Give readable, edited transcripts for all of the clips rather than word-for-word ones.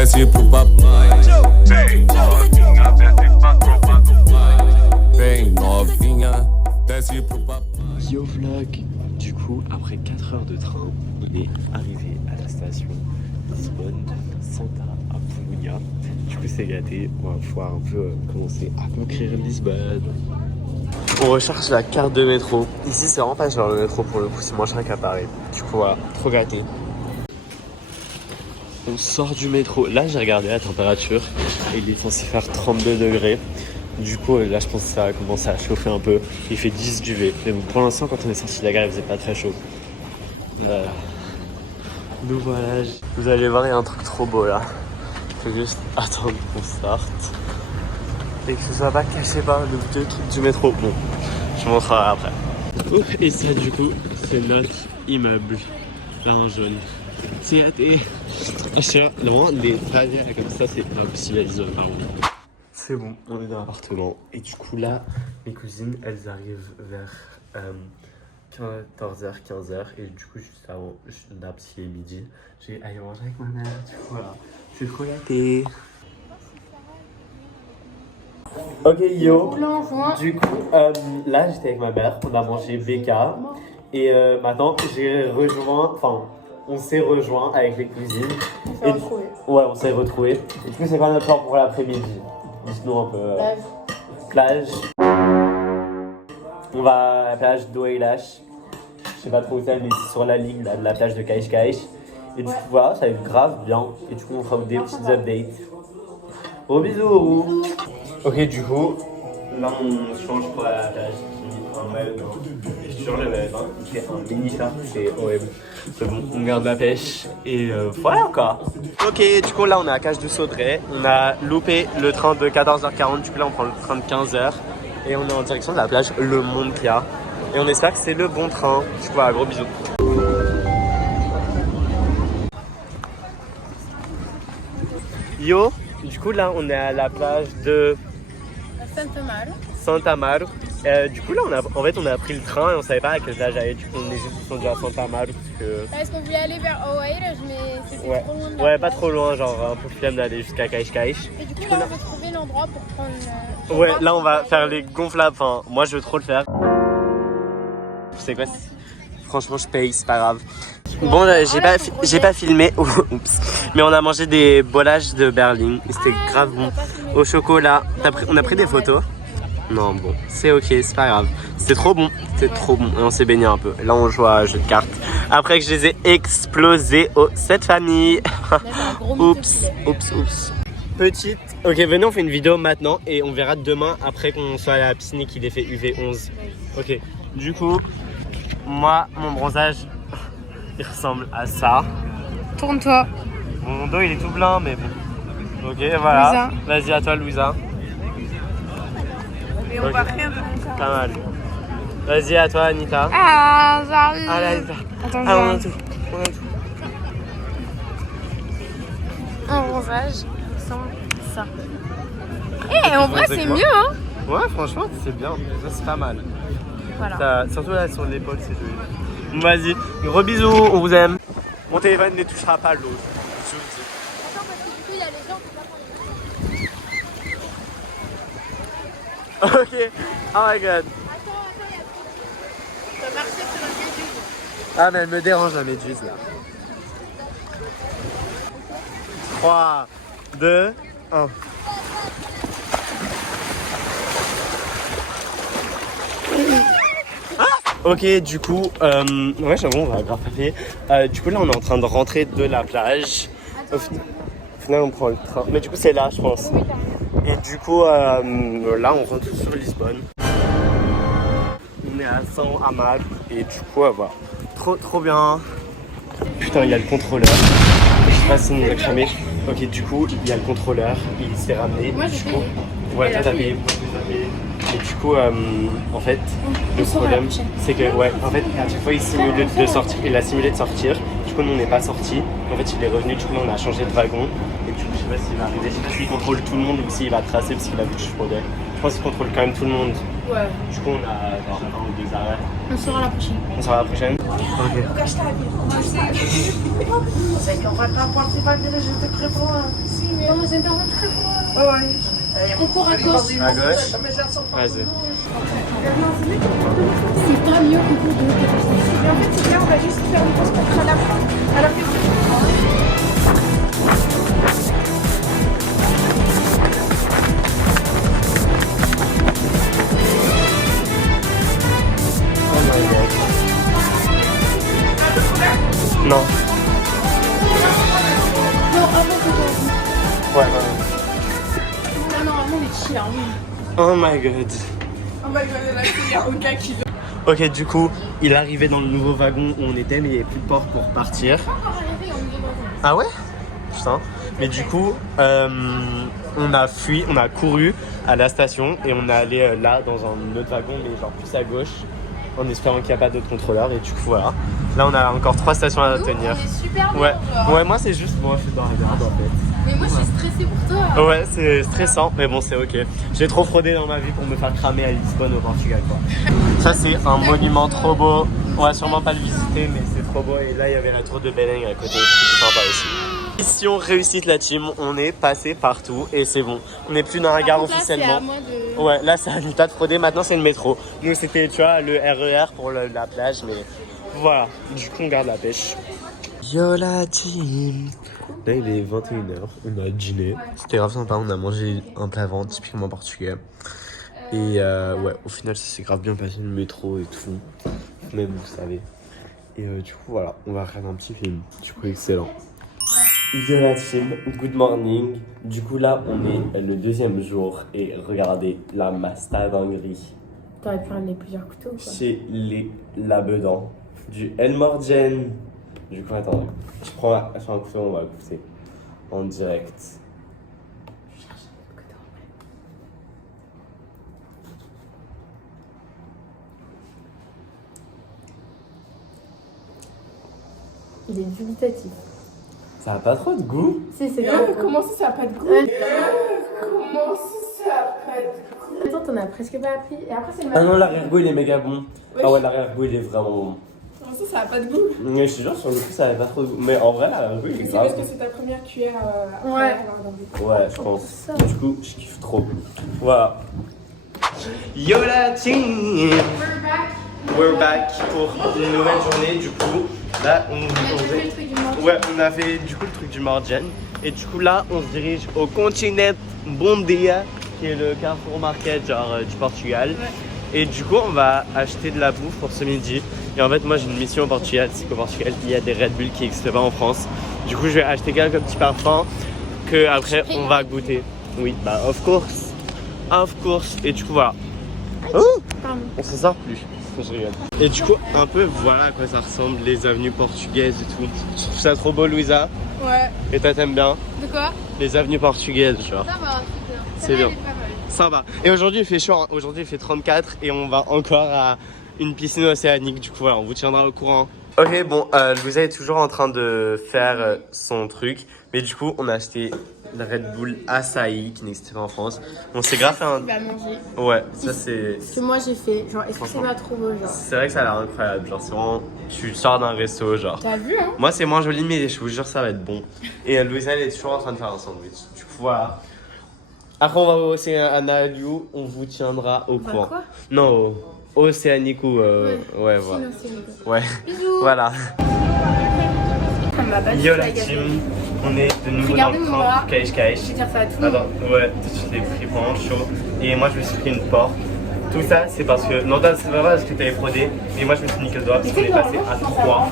desce pro papai. Bem novinha, desce pro papai. Yo vlog. Du coup, après 4 heures de train, on est arrivé à la station Lisbonne Santa Apollonia. Du coup, c'est gâté. On va pouvoir un peu commencer à conquérir Lisbonne. On recherche la carte de métro. Ici, c'est vraiment pas genre le métro pour le coup, c'est moins cher qu'à Paris. Du coup, voilà, trop gâté. On sort du métro. Là, j'ai regardé la température et il est censé faire 32 degrés. Du coup, là, je pense que ça va commencer à chauffer un peu. Il fait 10 d'UV. Mais bon, pour l'instant, quand on est sorti de la gare, il faisait pas très chaud. Nous voilà. Vous allez voir, il y a un truc trop beau là. Faut juste attendre qu'on sorte. Et que ce soit pas caché par le deux trucs du métro. Bon, je vous montrerai après. Et ça, du coup, c'est notre immeuble. Là, en jaune. C'est gâté. Vraiment, les pavés comme ça, c'est impossible à Lisbonne, pardon. C'est bon, on est dans l'appartement. Et du coup, là, mes cousines, elles arrivent vers 14h, 15h. Et du coup, juste avant, je nappe, il est midi. J'ai allé manger avec ma mère. Du coup, voilà, c'est trop gâté. Ok, yo. Du coup, là, j'étais avec ma mère. On a mangé BK. Et maintenant, on s'est rejoint avec les cousines. Ouais, on s'est retrouvés. Et du coup, c'est quoi notre plan pour l'après-midi? Dites-nous un peu. Plage. On va à la plage d'Oeilash. Je sais pas trop où c'est, mais c'est sur la ligne là, de la plage de Cascais. Et du coup, voilà, ça va être grave bien. Et du coup, on fera des petites updates. Gros bisous. Ok, du coup, là, on change pour la plage. Je change le maillot, il fait un mini phare, c'est horrible. C'est bon, on garde la pêche et voilà quoi. Ok, du coup là on est à Cage du Saudray. On a loupé le train de 14h40, du coup là on prend le train de 15h. Et on est en direction de la plage Le Montia. Et on espère que c'est le bon train. Du coup voilà, gros bisous. Yo, du coup là on est à la plage de Santa Amaro. Du coup là on a pris le train et on savait pas à quel âge j'allais. Du coup on est juste descendu à Santa Amaro parce qu'on voulait aller vers Oeiras mais c'était trop loin. Ouais, pas trop loin, genre un peu flemme d'aller jusqu'à Cascais. Et du coup là on va trouver l'endroit pour prendre ouais, là on va faire les gonflables, enfin moi je veux trop le faire. C'est quoi? Franchement je paye, c'est pas grave. Bon, j'ai pas filmé, oups. Mais on a mangé des bolages de Berlin et c'était grave bon. Au chocolat, on a pris des photos. Non, bon, c'est ok, c'est pas grave. C'était trop bon, et on s'est baigné un peu. Là, on joue à jeu de cartes. Après que je les ai explosés cette famille. Oups. Petite. Ok, venez, on fait une vidéo maintenant et on verra demain après qu'on soit à la piscine qu'il ait fait UV11. Ok, du coup, moi, mon bronzage, il ressemble à ça. Tourne-toi. Mon dos, il est tout blanc, mais bon. Ok, voilà. Vas-y, à toi, Louisa. Et on voit rien de mon corps. Pas mal. Vas-y, à toi, Anita. Ah, j'arrive. Ah, là, Anita. Attends, on a tout. Un bronzage sans ça. Eh, en vrai, c'est mieux, hein. Ouais, franchement, c'est bien. Ça, c'est pas mal. Voilà. Surtout là, sur l'épaule, c'est joli. Vas-y, gros bisous, on vous aime. Mon téléphone ne touchera pas l'eau. Je vous le dis. Attends, parce que du coup, il y a les gens qui Ok, oh my god. Attends, ça va marcher sur la méduse. Ah, mais elle me dérange la méduse là. 3, 2, 1. Ok, du coup, ouais, j'avoue, on va grave papier. Du coup, là, on est en train de rentrer de la plage. Au final, on prend le train. Mais du coup, c'est là, je pense. Et du coup, là, on rentre sur Lisbonne. On est à São Amaro. Et du coup, voilà. Trop bien. Putain, il y a le contrôleur. Je sais pas si nous a cramé. Ok, du coup, il y a le contrôleur. Il s'est ramené. Moi, j'ai payé. Ouais, toi, t'as payé. Et du coup, en fait, le problème, c'est que, ouais, en fait, à chaque fois, il a simulé de sortir. Du coup, nous, on n'est pas sortis. En fait, il est revenu. Du coup, là, on a changé de wagon. Et du coup, je sais pas s'il va arriver. Je sais pas s'il contrôle tout le monde ou s'il va tracer parce qu'il a vu que je fraudais. Je pense qu'il contrôle quand même tout le monde. Ouais. Du coup, on a genre 1 ou 2 arrêts. On sera la prochaine. On sera la prochaine. Ok. On va pas participer, je te crée pas. Non, j'ai interrompu très fort. Concours à gauche. À gauche. Vas-y. C'est pas mieux concours de Mais en fait, c'est bien, on va juste faire une course contre la fin. Alors que Oh my god. Non. Non, avant que Ouais, Ah, normalement, on est chill, hein, oui. Oh my god. on va regarder là, il y a aucun qui dort. Ok, du coup, il arrivait dans le nouveau wagon où on était, mais il n'y avait plus de port pour partir. Ah ouais? Putain. Mais du coup, on a fui, on a couru à la station et on est allé là dans un autre wagon, mais genre plus à gauche, en espérant qu'il n'y a pas d'autres contrôleurs. Et du coup, voilà. Là, on a encore 3 stations à tenir. C'est super bien, Ouais, genre. ouais, moi c'est juste moi, je suis dans la merde en fait. Mais moi, je suis stressée pour toi. Ouais, c'est stressant, mais bon, c'est ok. J'ai trop fraudé dans ma vie pour me faire cramer à Lisbonne au Portugal, quoi. Ça, c'est un monument trop beau. On va sûrement pas le visiter, mais c'est trop beau. Et là, il y avait la tour de Belém à côté, c'est sympa aussi. Mission réussite, la team. On est passé partout et c'est bon. On n'est plus dans la gare officiellement. C'est à moi de... Ouais, là, c'est à Anita de frauder. Maintenant, c'est le métro. Nous, c'était, tu vois, le RER pour la plage, mais voilà. Du coup, on garde la pêche. Yo la team. Là, il est 21h. On a dîné. C'était grave sympa. On a mangé un plat vent typiquement portugais. Et ouais, au final, ça s'est grave bien passé le métro et tout. Même, vous savez. Et du coup, voilà, on va regarder un petit film. Du coup, excellent. Yo la team, good morning. Du coup, là, on est le 2e jour. Et regardez la masta dinguerie. T'aurais pu ramener plusieurs couteaux, quoi. Chez les Labedans. Du El Morgen. Du coup, attendez. Je prends un couteau, on va goûter. En direct. Il est dubitatif. Ça a pas trop de goût. Si, c'est bien. Comment ça a pas de goût? Comment ça a pas de goût? Attends, t'en as presque pas appris. Et après, c'est le Ah non, l'arrière-goût il est méga bon. Ouais. Ah ouais, l'arrière-goût il est vraiment bon. Comment ça a pas de goût? Mais je te jure, sur le coup, ça avait pas trop de goût. Mais en vrai, l'arrière-goût il est C'est parce grave. que c'est ta première cuillère Ouais. Ouais, je pense. Du coup, je kiffe trop. Voilà. Yo la team! We're back pour une nouvelle journée. Du coup, là, on a fait du coup le truc du Morgen. Et du coup, là, on se dirige au Continente Bondia, qui est le Carrefour Market genre du Portugal. Ouais. Et du coup, on va acheter de la bouffe pour ce midi. Et en fait, moi, j'ai une mission au Portugal. C'est qu'au Portugal, il y a des Red Bull qui n'existent pas en France. Du coup, je vais acheter quelques petits parfums que après on va goûter. Oui, bah, of course. Of course. Et du coup, voilà. Oh, on s'en sort plus. Je rigole. Et du coup, un peu, voilà à quoi ça ressemble, les avenues portugaises et tout. Je trouve ça trop beau, Louisa. Ouais. Et toi, t'aimes bien De quoi? les avenues portugaises, genre. Ça va, C'est bien. Sympa. Et aujourd'hui, il fait chaud. Hein. Aujourd'hui, il fait 34 et on va encore à une piscine océanique. Du coup, voilà, on vous tiendra au courant. Ok, bon, Louisa est toujours en train de faire son truc. Mais du coup, on a acheté la Red Bull Açaï qui n'existait pas en France. On s'est grave fait un... Tu vas manger. Ouais, ça c'est... Ce que moi j'ai fait, genre, est-ce que c'est pas trop beau, genre? C'est vrai que ça a l'air incroyable. Genre, c'est vraiment... Tu sors d'un resto, genre. T'as vu, hein? Moi, c'est moins joli, mais je vous jure, ça va être bon. Et Louisa, elle est toujours en train de faire un sandwich. Du coup, voilà. Après, on va au Océanico, on vous tiendra au courant. Quoi? Non, au Océanico, ouais, voilà. Ouais, Bisous. voilà. Ça m'a pas Yo la team, on est de nouveau Regardez dans le mon train bras. pour Caïche. Je vais dire ça à tout le monde. Attends, ouais, je l'ai pris pendant chaud. Et moi, je me suis pris une porte. Tout ça, c'est parce que. Non, c'est pas vrai parce que t'avais fraudé. Mais moi, je me suis niqué le doigt parce qu'on est passé à 3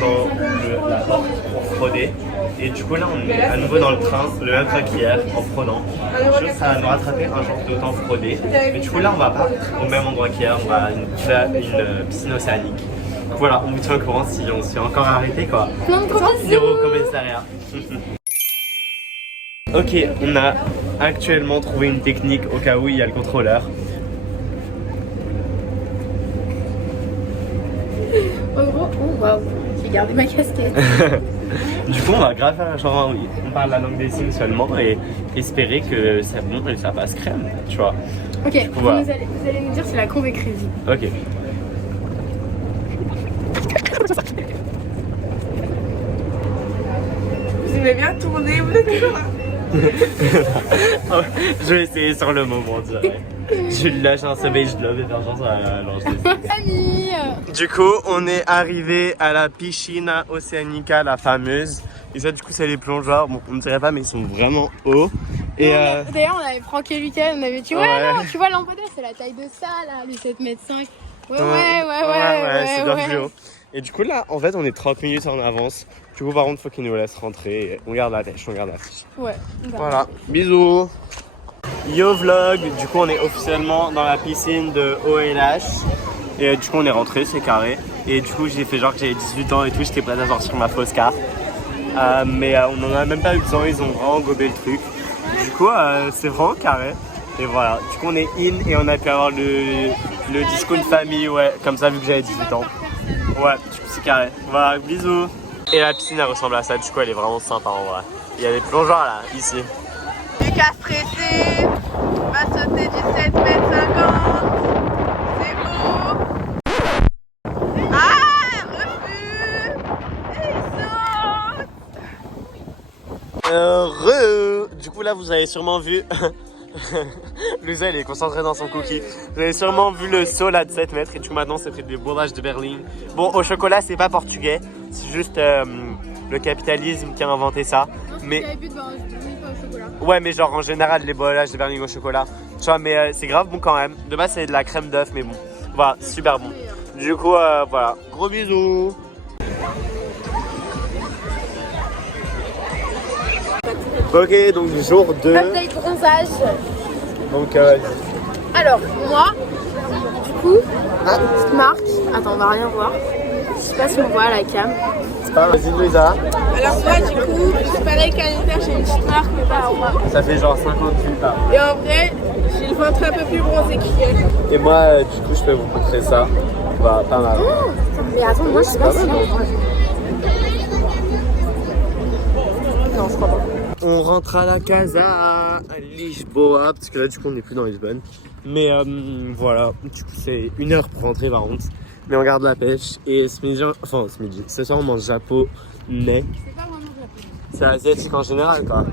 dans la porte pour frauder. Et du coup, là, on est à nouveau dans le train, le même train qu'hier, en fraudant. Je suis sûr que ça va nous rattraper un jour d'autant frauder. Mais du coup, là, on va pas au même endroit qu'hier. On va à une piscine océanique. Donc voilà, on vous tient au courant si on se fait encore arrêter, quoi. Non, comment Zéro commissariat. Ok, on a actuellement trouvé une technique au cas où il y a le contrôleur. En gros, oh waouh, j'ai gardé ma casquette. Du coup, on va grave faire genre, on parle la langue des signes seulement et espérer que ça monte et ça passe crème, tu vois. Ok, coup, voilà. vous allez nous dire c'est la convécrésie. Ok. Vous aimez bien tourner, vous êtes toujours là. Je vais essayer sur le moment, je dirais. Je lui lâche un sommeil, je dois faire chance à l'enregistrer. Annie Du coup, on est arrivé à la Piscina Oceanica, la fameuse. Et ça, du coup, c'est les plongeurs. Bon, on ne dirait pas, mais ils sont vraiment hauts. Et D'ailleurs, on avait Franck et Lucas, on avait dit ouais, Ouais. non, tu vois lampadaire, c'est la taille de ça là, le 7,5 m. Ouais, c'est bien plus haut. Et du coup, là, en fait, on est 30 minutes en avance. Du coup, par contre, faut qu'ils nous laissent rentrer. On garde la pêche, on garde la fiche. Ouais. Voilà, bisous. Yo vlog, du coup, on est officiellement dans la piscine de OLH. Et du coup, on est rentré, c'est carré. Et du coup, j'ai fait genre que j'avais 18 ans et tout, j'étais prêt à sortir ma fausse carte. Mais on n'en a même pas eu besoin, ils ont vraiment gobé le truc. Du coup, c'est vraiment carré. Et voilà, du coup, on est in et on a pu avoir le discount famille, ouais, comme ça, vu que j'avais 18 ans. Ouais, du coup, c'est carré. Voilà, bisous. Et la piscine, elle ressemble à ça, du coup, elle est vraiment sympa en vrai. Il y a des plongeurs là, ici. Lucas stressé, va sauter du 7,50 m. C'est beau. Ah, refus. Et il saute. Heureux. Du coup là vous avez sûrement vu Lusa elle est concentrée dans son cookie. Vous avez sûrement vu le saut là de 7 mètres. Et du coup maintenant c'est fait des bourrages de Berlin. Bon, au chocolat c'est pas portugais, c'est juste le capitalisme qui a inventé ça. Mais ouais, mais genre en général les bourrages de Berlin au chocolat, tu vois, mais c'est grave bon quand même. De base c'est de la crème d'œuf, mais bon, voilà, super bon. Du coup voilà, gros bisous. Ok, donc jour 2. Update bronzage. Donc Alors, moi, du coup, petite marque. Attends, on va rien voir. Je sais pas si on voit à la cam. c'est pas vas-y Louisa. Alors moi du coup, c'est pareil qu'à l'hiver, j'ai une petite marque mais pas en moi. Ça fait genre 58 ans. Et en vrai, j'ai le ventre un peu plus bronzé qu'hier. Et moi du coup je peux vous montrer ça. Bah pas mal. Mais attends, moi je sais pas si. Non, je crois pas. On rentre à la casa à Lisboa, parce que là du coup on n'est plus dans Lisbonne. Mais voilà, du coup c'est 1 heure pour rentrer par contre. Mais on garde la pêche et ce midi, ce soir on mange japonais. C'est pas vraiment japonais. C'est asiatique en général quoi. Non,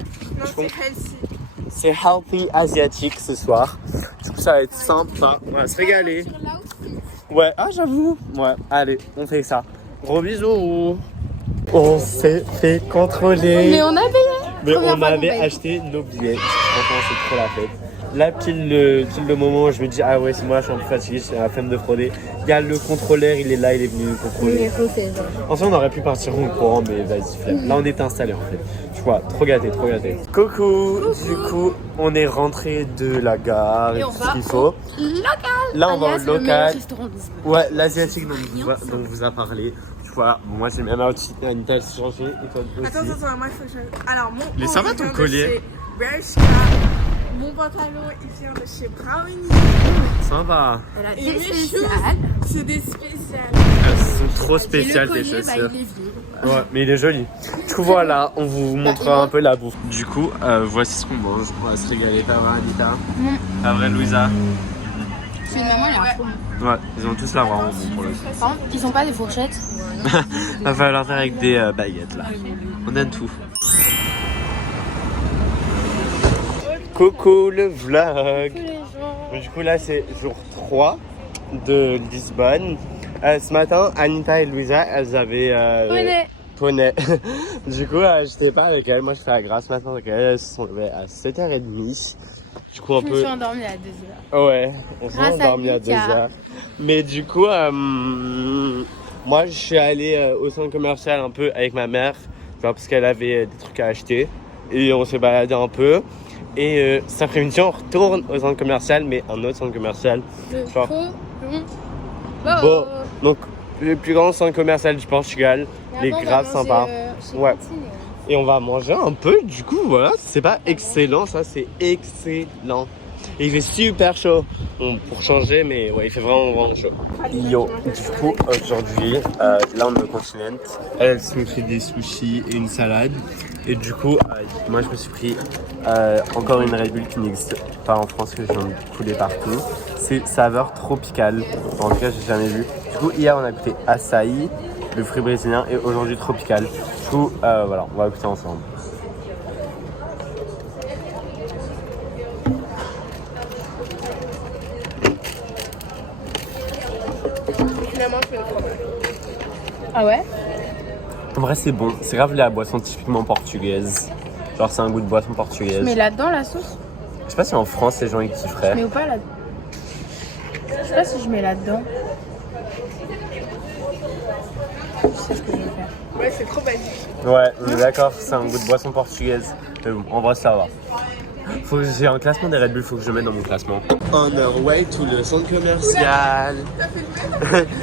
c'est healthy. C'est healthy asiatique ce soir. Du coup ça va être sympa, on va se régaler. Ouais, ah j'avoue. Ouais, allez, on fait ça. Gros bisous. On s'est fait contrôler. Mais on a payé. Mais Première on fois qu'on avait paye. acheté nos billets. Franchement, c'est trop la fête. Là, pile le moment où je me dis, ah ouais, c'est moi, je suis un peu fatigué, j'ai la flemme de frauder. Il y a le contrôleur, il est là, il est venu nous contrôler. Ensuite, on aurait pu partir en courant, mais vas-y, flemme. Là, on était installés en fait. Tu vois, trop gâté, trop gâté. Coucou. Du coup, on est rentré de la gare et tout ce qu'il faut. Là, on va au local. Ouais, l'asiatique dont vous a parlé. Voilà, bon, moi j'ai même outfit, Anita elle s'est changée et toi aussi. Attends, moi il faut que je... Alors mon Mais ça va ton collier? Bershka. Mon pantalon il vient de chez Brownie. Sympa. Et mes shoes, c'est des spéciales. Elles sont trop spéciales tes chaussures. Ouais, mais il est joli. Du coup voilà, on vous montrera un peu la bouffe. Du coup, voici ce qu'on mange. On va se régaler, pas vrai Anita? Pas vrai Louisa? C'est une maman, elle a trop bon. Ouais, ils ont tous la vraiment bon pour le coup. Par contre, ils sont pas des fourchettes. Va falloir faire avec des baguettes là. On aime tout. Coucou le vlog. Donc, du coup là c'est jour 3 de Lisbonne. Ce matin, Anita et Louisa, elles avaient poney. Du coup, j'étais pas avec elles. Moi, je fais la grâce maintenant avec elles. Elles se sont levées à 7h30. Du coup, Je me suis endormie à 2h. Ouais, on s'est endormi à 2h. Mais du coup, moi, je suis allé au centre commercial un peu avec ma mère, parce qu'elle avait des trucs à acheter. Et on s'est baladé un peu. Et cet après-midi, on retourne au centre commercial, mais un autre centre commercial. Genre, bon, donc le plus grand centre commercial du Portugal. Les grave sympas. Ouais. Et on va manger un peu, du coup, voilà, c'est pas excellent, ça, c'est excellent. Et il fait super chaud, bon, pour changer, mais ouais, il fait vraiment chaud. Yo, du coup, aujourd'hui, là, on est au continent. Elle se fait des sushis et une salade. Et du coup, moi, je me suis pris encore une Red Bull qui n'existe pas en France, que j'en ai coulé partout. C'est saveur tropicale, en tout cas, j'ai jamais vu. Du coup, hier, on a goûté açaï, le fruit brésilien, et aujourd'hui, tropical. Du coup, voilà, on va goûter ensemble. Ah ouais? En vrai, c'est bon. C'est grave la boisson typiquement portugaise. Genre, c'est un goût de boisson portugaise. Tu mets là-dedans la sauce? Je sais pas si en France, les gens ils kifferaient. Je mets ou pas là? Je sais pas si je mets là-dedans. Je sais ce que je vais faire. Ouais, c'est trop basique. Ouais, on est d'accord, c'est un goût de boisson portugaise. Mais bon, en vrai, ça va. Faut que j'ai un classement des Red Bull, faut que je le mette dans mon classement. On our way to le centre commercial.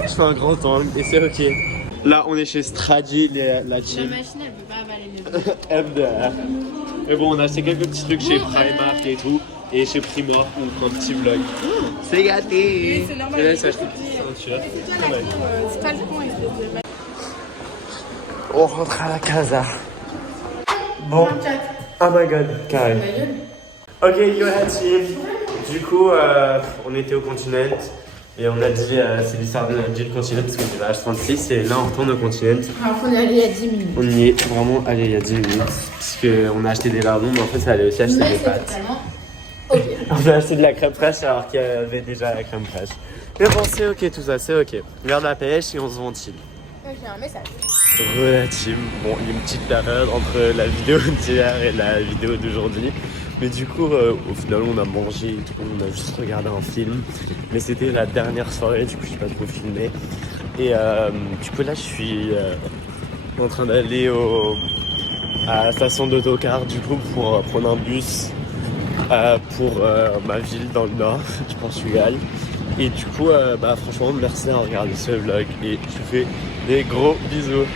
Je fais un grand angle et c'est ok. Là, on est chez Stradi, la team. La machine, elle peut pas avaler le MDR. Mais bon, on a acheté quelques petits trucs chez Primark et tout. Et chez Primor, on prend un petit vlog. C'est gâté. c'est normal. Et là, c'est acheté une petite ceinture. C'est pas le con, il fait On rentre à la casa. Bon. Oh my god, carré. Ok, yo la team. Du coup, on était au continent et on a dit, c'est l'histoire de notre vie le continent parce qu'on est à H36 et là on retourne au continent. Alors qu'on est allé il y a 10 minutes. On y est vraiment allé il y a 10 minutes parce qu'on a acheté des lardons mais en fait ça allait aussi acheter des pâtes. Totalement ok. On a acheté de la crème fraîche alors qu'il y avait déjà la crème fraîche. Mais bon, c'est ok tout ça, c'est ok. Regarde la pêche et on se ventile. J'ai un message. Relative. Bon, il y a une petite période entre la vidéo d'hier et la vidéo d'aujourd'hui. Mais du coup, au final, on a mangé et tout, on a juste regardé un film. Mais c'était la dernière soirée, du coup, je n'ai pas trop filmé. Et du coup, là, je suis en train d'aller à la station d'autocar, du coup, pour prendre un bus pour ma ville dans le nord du Portugal. Et du coup, franchement, merci d'avoir regardé ce vlog et je vous fais des gros bisous.